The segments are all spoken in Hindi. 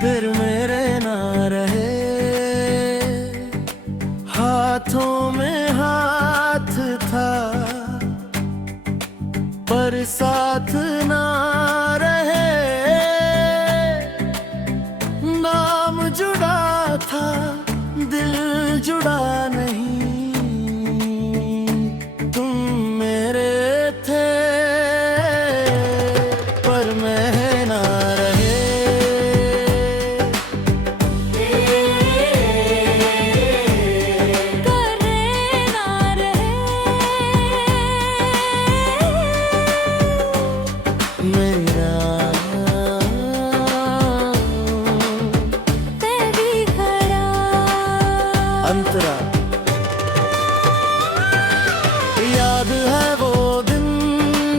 फिर मेरे ना रहे, हाथों में हाथ था पर साथ ना रहे। नाम जुड़ा था दिल जुड़ा नहीं, तुम मेरे थे पर मैं ना रहे। मेरा अंतरा याद है वो दिन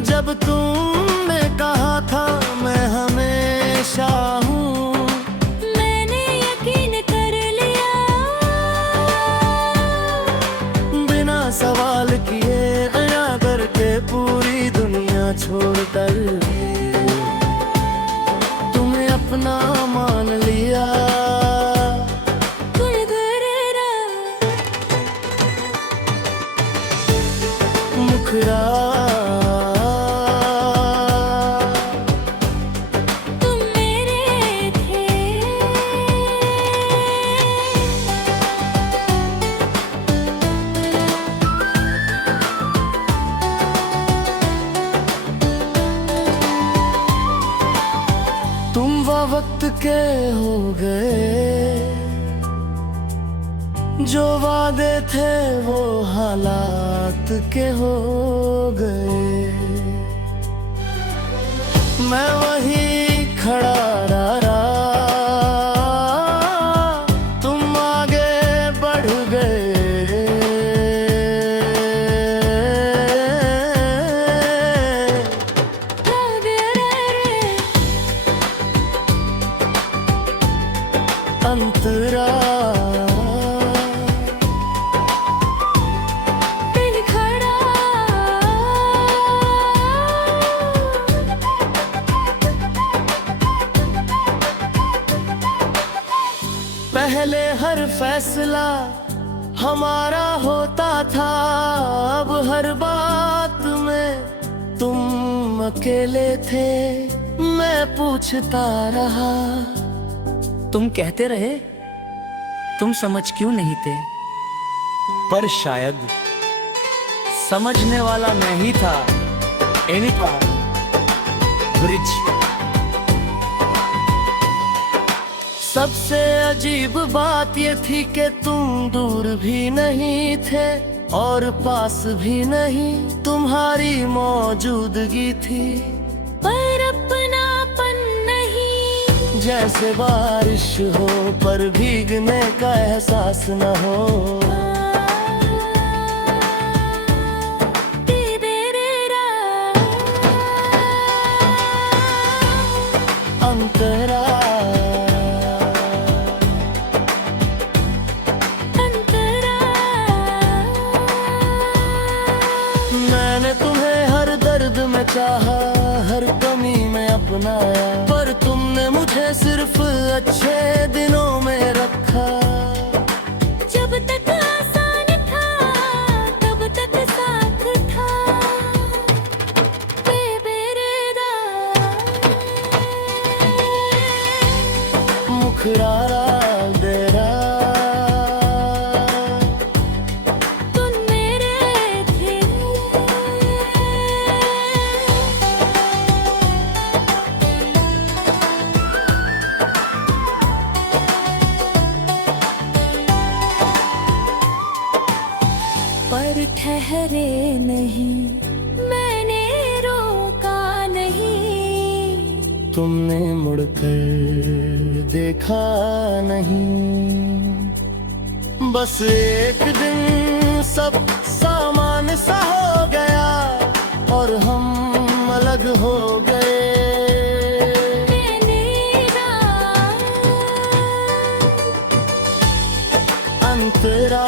जब तुमने कहा था मैं हमेशा हूँ। मैंने यकीन कर लिया, बिना सवाल किए दया करके पूरी दुनिया छोड़कर तुम्हें अपना मान लिया। मुखरा तुम मेरे थे। तुम वो वक्त के हो गए, जो वादे थे वो हालात के हो गए। मैं वहीं खड़ा रहा, तुम आगे बढ़ गए। अंतरा पहले हर फैसला हमारा होता था, अब हर बात में तुम अकेले थे। मैं पूछता रहा, तुम कहते रहे तुम समझ क्यों नहीं थे, पर शायद समझने वाला मैं ही था। Aneka bridge. सबसे अजीब बात ये थी कि तुम दूर भी नहीं थे और पास भी नहीं, तुम्हारी मौजूदगी थी पर अपनापन नहीं। जैसे बारिश हो पर भीगने का एहसास न हो। अंतरा मैंने तुम्हें हर दर्द में चाहा, हर कमी में अपनाया, पर तुमने मुझे सिर्फ अच्छे दिनों में रखा। जब तक आसान था तब तक साथ था, बेबेरदा मुखरा तेरा तुम मेरे थे। पर ठहरे नहीं, मैंने रोका नहीं। तुमने मुड़कर देखा नहीं। बस एक दिन सब सामान सा हो गया और हम अलग हो गए। अंतरा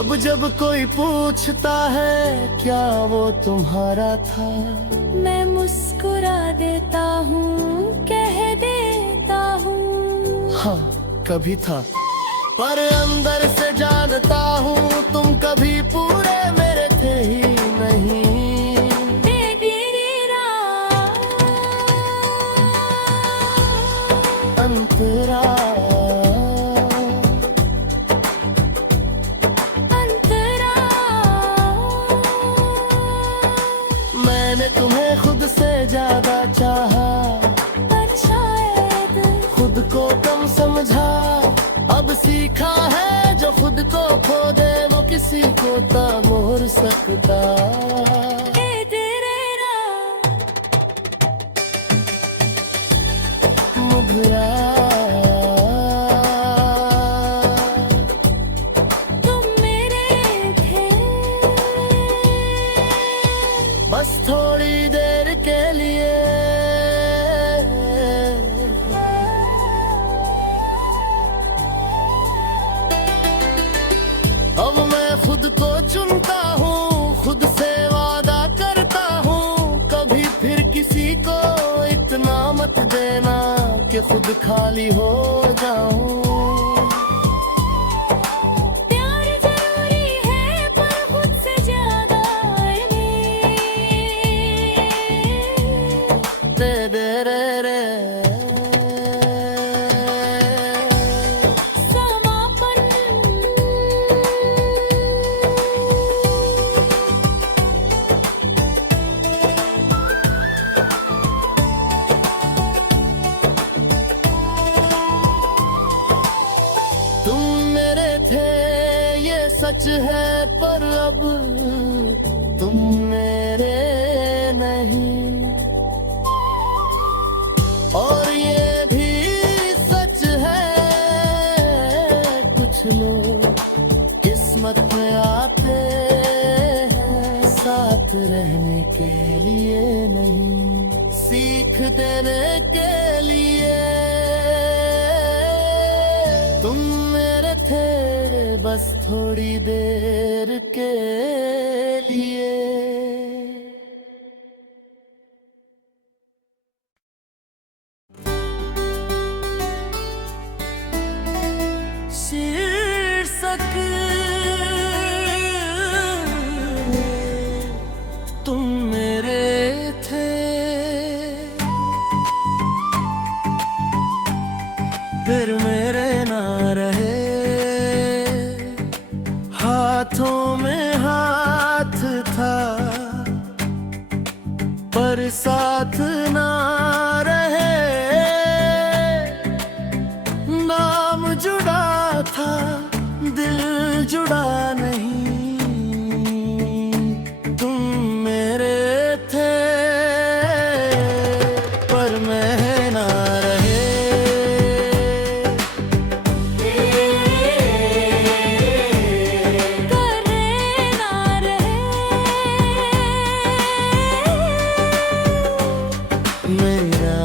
अब जब कोई पूछता है क्या वो तुम्हारा था, मैं मुस्कुरा देता हूँ, कह देता हूँ हाँ कभी था, पर अंदर से जानता हूँ तुम कभी पूरे मेरे थे ही नहीं। अंतरा अंतरा मैंने तुम्हें खुद से ज्यादा चाहा, पर शायद खुद को कम समझा। अब सीखा है जो खुद को खो दे वो किसी को ता मोर सकता। ए तेरा मुगरा तुम मेरे थे, बस थोड़ी देर के लिए। अब मैं खुद को चुनता हूँ, खुद से वादा करता हूँ, कभी फिर किसी को इतना मत देना कि खुद खाली हो जाऊं। प्यार जरूरी है पर खुद से ज्यादा दे दे रे रे समापन। तुम मेरे थे ये सच है, पर अब तुम मेरे नहीं। और ये भी सच है कुछ लोग किस्मत में आते हैं साथ रहने के लिए नहीं, सीख देने के लिए। तुम मेरे थे बस थोड़ी देर के लिए। शीर्षक तुम मेरे थे, फिर मेरे ना रहे। हाथों में हाथ था पर साथ ना रहे। नाम जुड़ा था दिल जुड़ा नहीं। तुम मेरे थे पर मैं ना रहे। करे ना रहे मेरा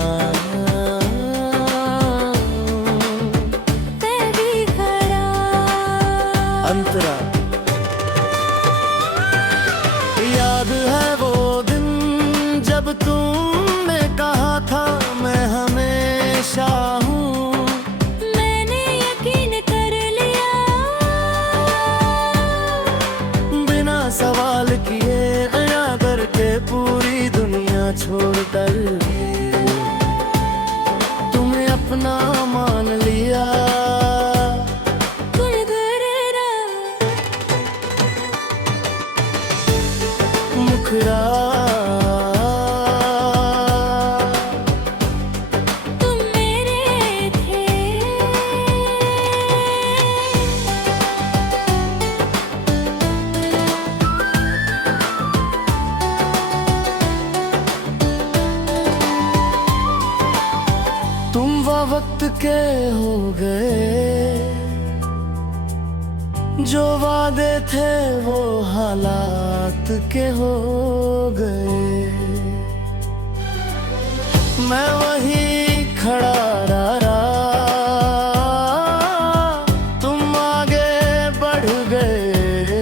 ते भी खड़ा। अंतरा याद है वो दिन जब तुमने कहा था मैं हमेशा हूँ। मैंने यकीन कर लिया, बिना सवाल किए गया करके पूरी दुनिया छोड़ कर तुम्हें अपना मान लिया। गुरगुरा मुखरा तुम मेरे थे। तुम वो वक्त के हो गए, जो वादे थे वो हालात के हो गए। मैं वहीं खड़ा रहा, तुम आगे बढ़ गए।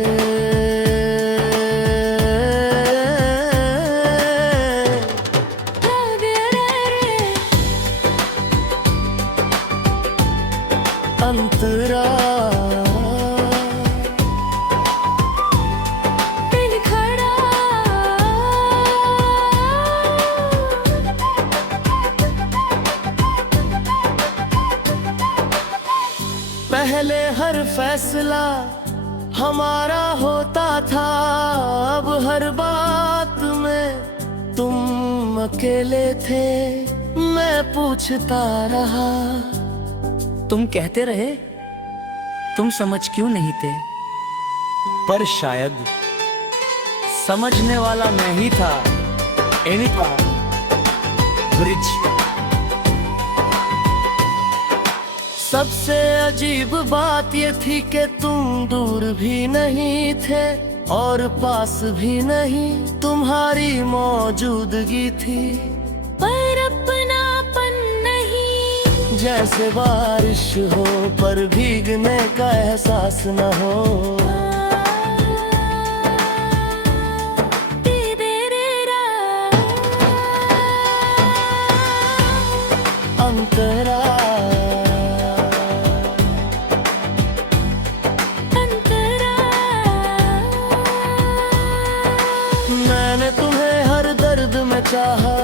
फैसला हमारा होता था। अब हर बात में तुम अकेले थे, मैं पूछता रहा। तुम कहते रहे तुम समझ क्यों नहीं थे, पर शायद समझने वाला मैं ही था। Aneka bridge. सबसे अजीब बात ये थी कि तुम दूर भी नहीं थे और पास भी नहीं, तुम्हारी मौजूदगी थी। पर अपनापन नहीं, जैसे बारिश हो पर भीगने का एहसास न हो। अंतरा मैंने तुम्हें हर दर्द में चाहा,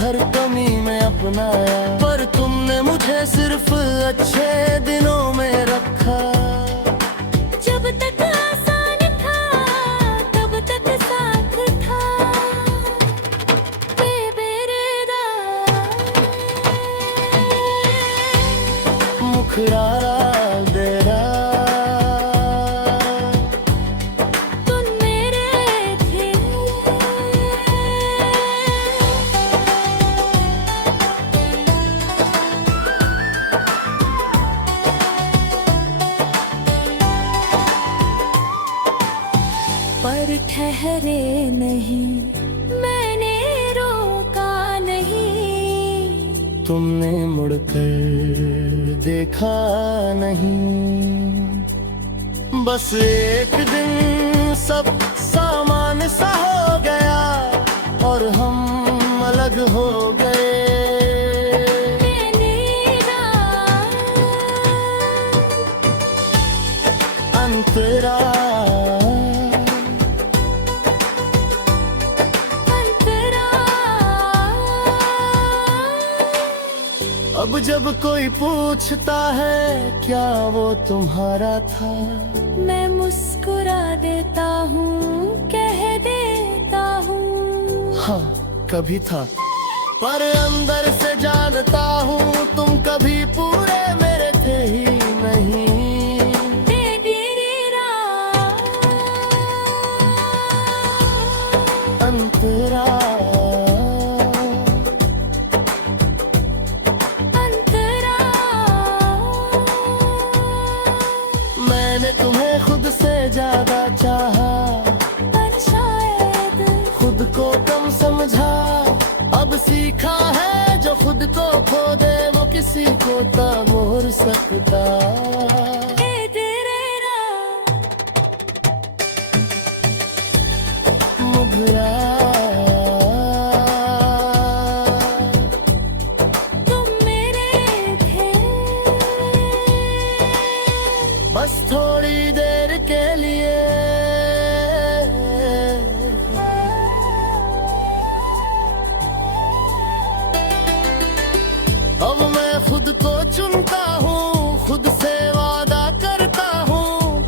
हर कमी में अपनाया, पर तुमने मुझे सिर्फ अच्छे दिनों में रखा। जब तक आसान था तब तक साथ था। बेबेरेदा मुखरारा तेरा, तुम मेरे थे। पर ठहरे नहीं, मैंने रोका नहीं। तुमने मुड़कर देखा नहीं। बस एक दिन सब सामान सा हो गया और हम अलग हो गए। अंतरा अब जब कोई पूछता है क्या वो तुम्हारा था, मैं मुस्कुरा देता हूँ, कह देता हूँ। हाँ कभी था, पर अंदर से जानता हूँ तुम कभी पूरे मेरे थे ही नहीं। अंतरा मैंने तुम्हें खुद से ज्यादा चाहा, पर शायद खुद को कम समझा। अब सीखा है जो खुद को खो दे वो किसी को तो मोह सकता। मुगरा तुम मेरे थे। बस थोड़ी देर के लिए। अब मैं खुद को चुनता हूँ, खुद से वादा करता हूँ,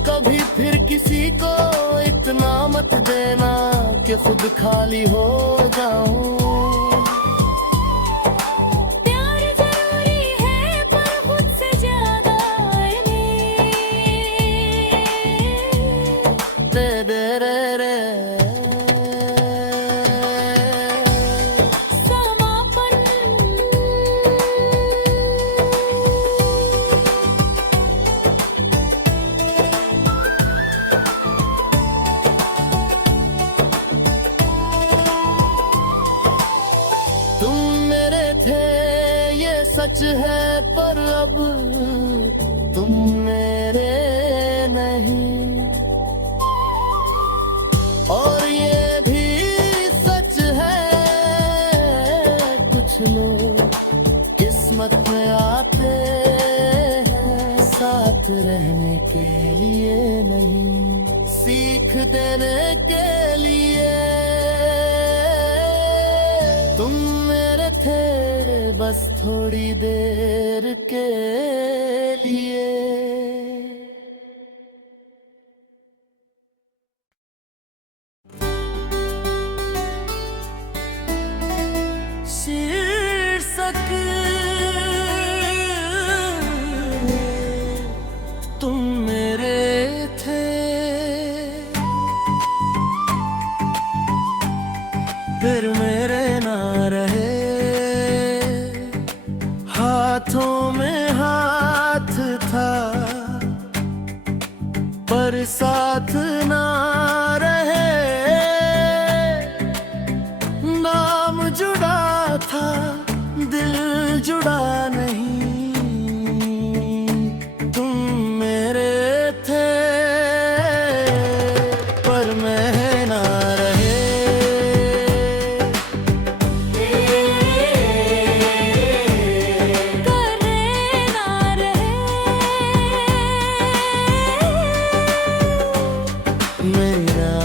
कभी फिर किसी को इतना मत देना कि खुद खाली हो जाऊं। प्यार जरूरी है पर खुद से ज्यादा दे दे रे समापन। तुम मेरे थे ये सच है, पर अब तुम मेरे नहीं। और ये भी सच है कुछ लोग किस्मत में आते हैं साथ रहने के लिए नहीं, सीख देने के लिए। तुम मेरे थे बस थोड़ी देर के लिए। फिर मेरे ना रहे, हाथों में हाथ था पर साथ ना रहे, नाम जुड़ा था दिल जुड़ा नहीं, तुम मेरे थे पर मैं ना रहे। करे ना रहे, मेरा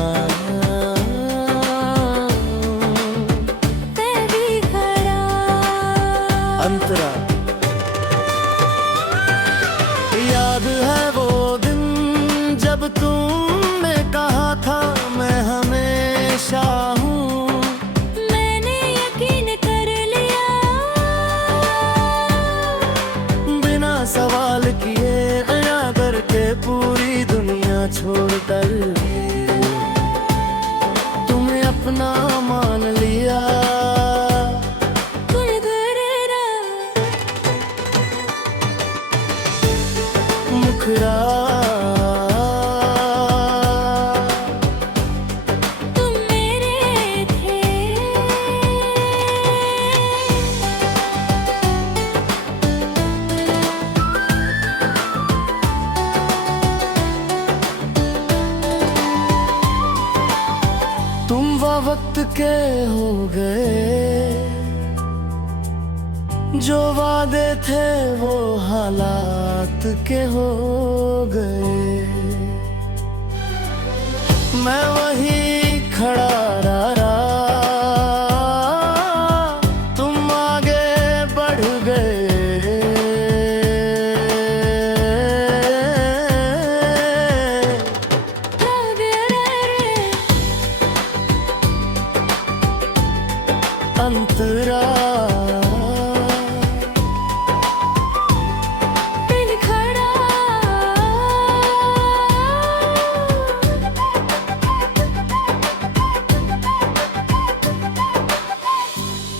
तेरी खड़ा अंतरा याद है वो दिन जब तुमने कहा था मैं हमेशा हूँ, मैंने यकीन कर लिया, बिना सवाल किए आया करके पूरी दुनिया छोड़कर तुम्हें अपना मान लिया। कुल गरेरा मुखरा तुम मेरे थे, तुम वक्त के हो गए, जो वादे थे वो हालात के हो गए, मैं वहीं खड़ा रहा, तुम आगे बढ़ गए। अंतरा दिल खड़ा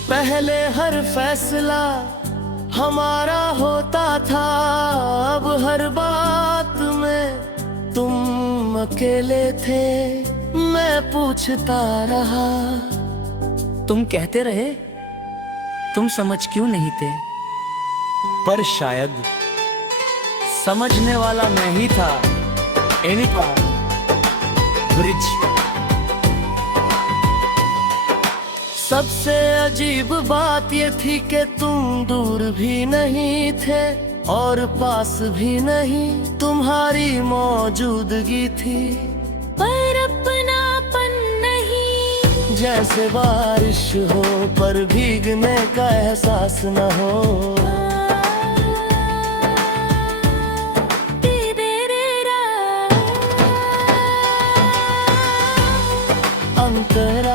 पहले हर फैसला हमारा होता था, अब हर बात में तुम अकेले थे, मैं पूछता रहा। तुम कहते रहे, तुम समझ क्यों नहीं थे, पर शायद समझने वाला मैं ही था। Aneka bridge. सबसे अजीब बात ये थी कि तुम दूर भी नहीं थे और पास भी नहीं, तुम्हारी मौजूदगी थी पर अपनापन नहीं, जैसे बारिश हो पर भीगने का एहसास न हो। अंतरा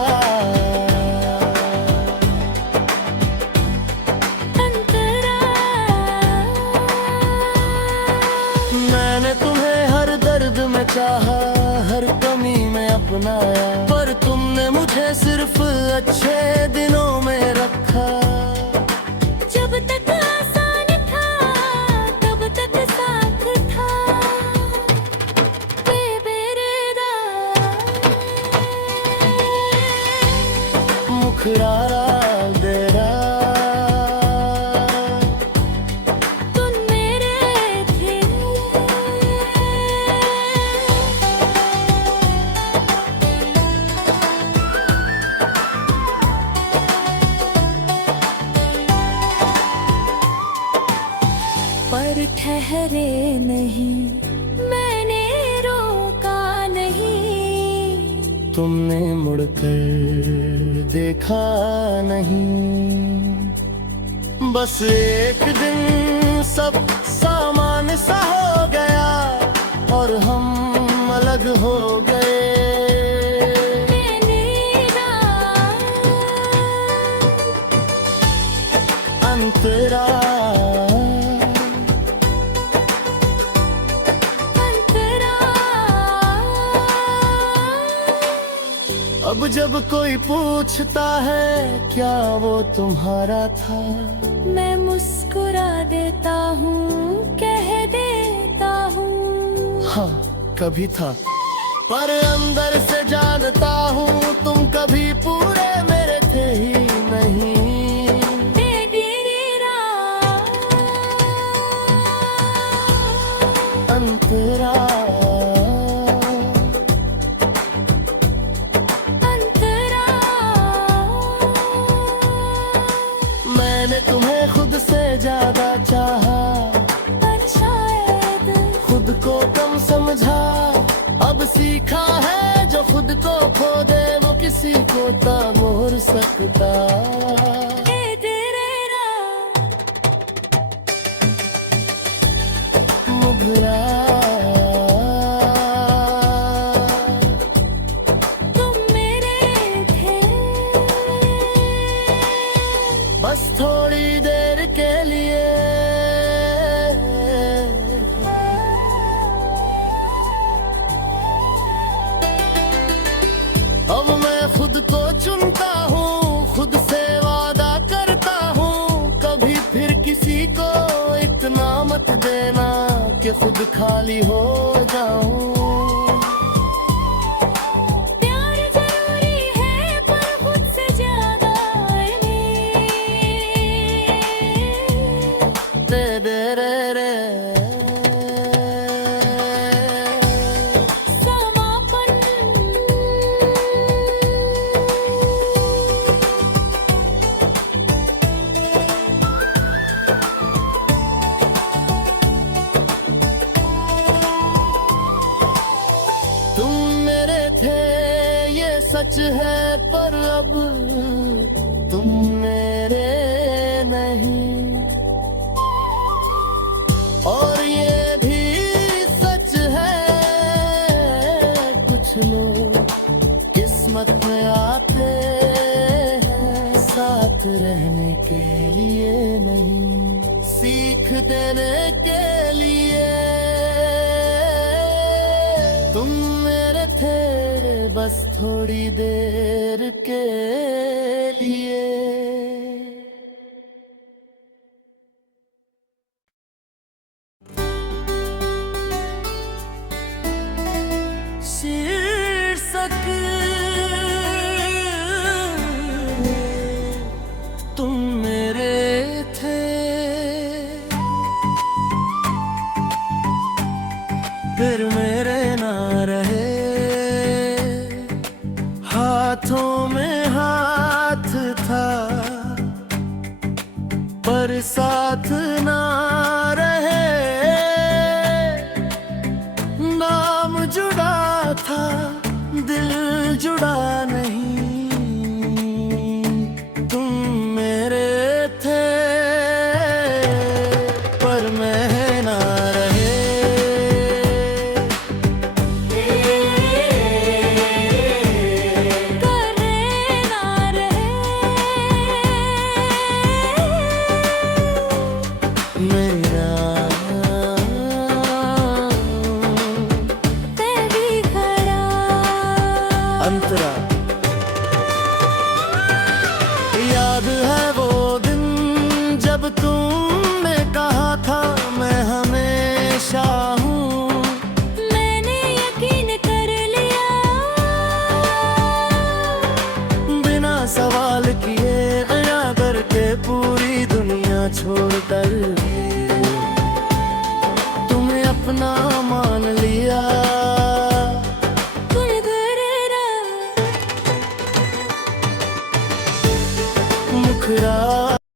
मैंने तुम्हें हर दर्द में चाहा, हर कमी में अपनाया, पर तुमने मुझे सिर्फ अच्छे दिनों में रखा। जब तक आसान था तब तक साथ था, बेबेरदा मुखरा तेरा तुम मेरे थे, पर ठहरे नहीं, मैंने रोका नहीं, तुमने मुड़कर देखा नहीं। बस एक दिन सब सामान सा हो गया और हम अलग हो गए। अंतरा अब जब कोई पूछता है क्या वो तुम्हारा था, मैं मुस्कुरा देता हूँ, कह देता हूँ हाँ कभी था, पर अंदर से जानता हूँ तुम कभी पूरे मेरे थे ही नहीं। अंतरा मैंने तुम्हें खुद से ज्यादा चाहा, पर शायद खुद को कम समझा। अब सीखा है जो खुद को खो दे वो किसी को ता मोर सकता। मुगरा तुम मेरे थे, बस थोड़ी देर के लिए। अब मैं खुद को चुनता हूँ, खुद से वादा करता हूँ, कभी फिर किसी को इतना मत देना कि खुद खाली हो जाऊं। प्यार जरूरी है पर खुद से ज्यादा दे दे रे रे समापन। तुम मेरे थे ये सच है, पर अब तुम मेरे नहीं। और ये भी सच है कुछ लोग किस्मत में आते हैं साथ रहने के लिए नहीं, सीख देने के लिए। तुम मेरे थे बस थोड़ी देर के लिए। शीर्षक तुम मेरे थे, फिर मेरे ना रहे। हाथों में हाथ था पर साथ ना रहे। नाम जुड़ा था दिल जुड़ा नहीं। तुम मेरे थे पर मैं ना रहे। अंतरा याद है वो दिन जब तुमने कहा था मैं हमेशा हूँ। मैंने यकीन कर लिया, बिना सवाल किए गया करके पूरी दुनिया छोड़कर तुम्हें अपना मान लिया। मुखरा